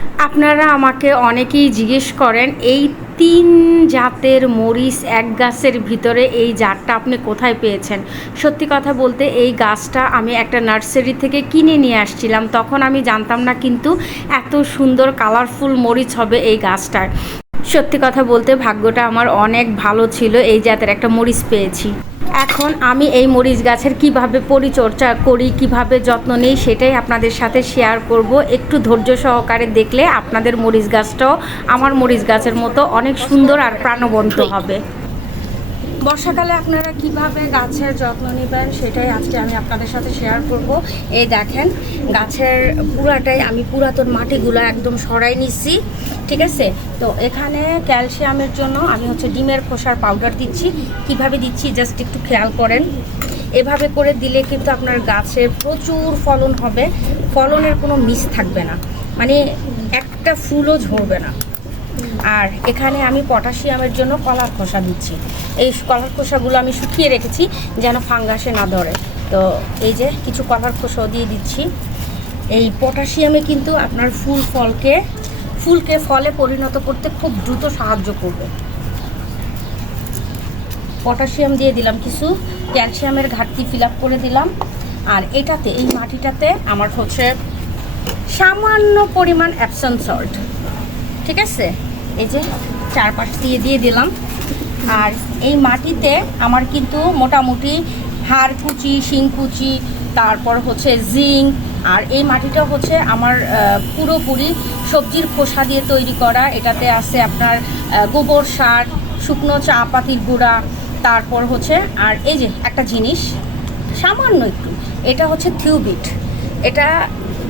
আপনারা আমাকে অনেকেই জিজ্ঞেস করেন এই ৩ জাতের মরিচ এক গাছের ভিতরে এই জাতটা আপনি কোথায় পেয়েছেন। সত্যি কথা বলতে এই গাছটা আমি একটা নার্সারি থেকে কিনে নিয়ে আসছিলাম, তখন আমি জানতাম না কিন্তু এত সুন্দর কালারফুল মরিচ হবে এই গাছটায়। সত্যি কথা বলতে ভাগ্যটা আমার অনেক ভালো ছিল, এই জাতের একটা মরিচ পেয়েছি। এখন আমি এই মরিচ গাছের কিভাবে পরিচর্যা করি, কিভাবে যত্ন নিই সেটাই আপনাদের সাথে শেয়ার করব। একটু ধৈর্য সহকারে দেখলে আপনাদের মরিচ গাছটাও আমার মরিচ গাছের মতো অনেক সুন্দর আর প্রাণবন্ত হবে। বর্ষাকালে আপনারা কিভাবে গাছের যত্ন নেবেন সেটাই আজকে আমি আপনাদের সাথে শেয়ার করব। এই দেখেন গাছের পুরাটাই আমি পুরাতন মাটিগুলো একদম সরাই নিচ্ছি, ঠিক আছে। তো এখানে ক্যালসিয়ামের জন্য আমি ডিমের খোসার পাউডার দিচ্ছি। কিভাবে দিচ্ছি জাস্ট একটু খেয়াল করেন। এভাবে করে দিলে কিন্তু আপনার গাছের প্রচুর ফলন হবে, ফলনের কোনো মিস থাকবে না, মানে একটা ফুলও ঝরবে না। আর এখানে আমি পটাশিয়ামের জন্য কলার খোসা দিচ্ছি। এই কলার খোসাগুলো আমি শুকিয়ে রেখেছি যেন ফাঙ্গাসে না ধরে। তো এই যে কিছু কলার খোসাও দিয়ে দিচ্ছি। এই পটাশিয়ামে কিন্তু আপনার ফুলকে ফলে পরিণত করতে খুব দ্রুত সাহায্য করবে। পটাশিয়াম দিয়ে দিলাম কিছু, ক্যালসিয়ামের ঘাটতি ফিল আপ করে দিলাম। আর এটাতে এই মাটিটাতে আমার সামান্য পরিমাণ অ্যাপসম সল্ট, ঠিক আছে। এই যে চারপাশ দিয়ে দিলাম। আর এই মাটিতে আমার কিন্তু মোটামুটি হাড়কুচি, শিংকুচি, তারপর জিঙ্ক। আর এই মাটিটা আমার পুরোপুরি সবজির খোসা দিয়ে তৈরি করা। এটাতে আছে আপনার গোবর সার, শুকনো চা পাতির গুঁড়া, তারপর আর এই যে একটা জিনিস সামান্য একটু, এটা থিউবিট। এটা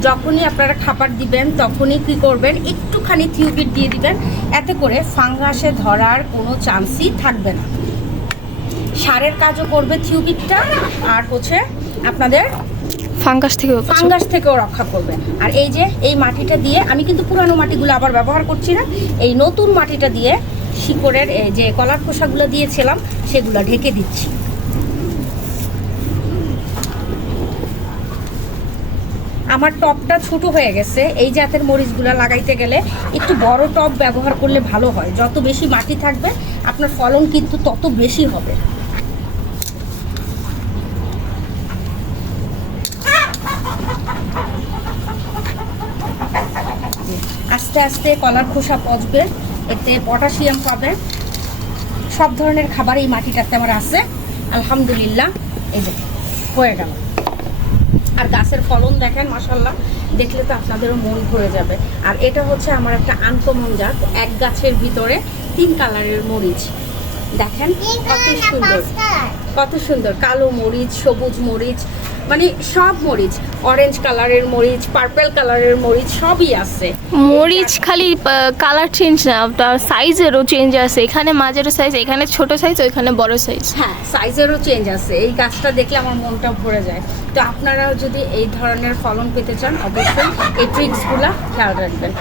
যখনই আপনারা খাবার দিবেন তখনই কী করবেন, একটুখানি থিউবিট দিয়ে দিবেন, এতে করে ফাঙ্গাসে ধরার কোনো চান্সই থাকবে না। সারের কাজও করবে থিউবিটটা, আর আপনাদের ফাঙ্গাস থেকেও রক্ষা করবে। আর এই যে এই মাটিটা দিয়ে আমি কিন্তু পুরানো মাটিগুলো আবার ব্যবহার করছি না, এই নতুন মাটিটা দিয়ে শিকড়ের যে কলার খোসাগুলো দিয়েছিলাম সেগুলো ঢেকে দিচ্ছি। আমার টবটা ছোট হয়ে গেছে, এই জাতের মরিচগুলো লাগাইতে গেলে একটু বড় টব ব্যবহার করলে ভালো হয়। যত বেশি মাটি থাকবে আপনার ফলন কিন্তু তত বেশি হবে। আস্তে আস্তে কলার খোসা পচবে, এতে পটাশিয়াম পাবে। সব ধরনের খাবার এই মাটিটাতে আমার আছে, আলহামদুলিল্লাহ। এই যে হয়ে গেল। আর গাছের ফলন দেখেন মাশাআল্লাহ, দেখলে তো আপনাদেরও মন ভরে যাবে। আর এটা আমার একটা আনকমন জাত, এক গাছের ভিতরে 3 কালারের মরিচ। দেখেন কত সুন্দর কালো মরিচ, সবুজ মরিচ, মানে সব মরিচ, অরেঞ্জ কালারের মরিচ, পার্পল কালারের মরিচ সবই আছে। মরিচ খালি কালার চেঞ্জ না, সাইজেরও চেঞ্জ আছে। এখানে মাঝেরও সাইজ, এখানে ছোট সাইজ, ওইখানে বড় সাইজ। হ্যাঁ, সাইজেরও চেঞ্জ আছে। এই গাছটা দেখলে আমার মনটা ভরে যায়। তো আপনারাও যদি এই ধরনের ফলন পেতে চান অবশ্যই এই ট্রিক্সগুলো খেয়াল রাখবেন।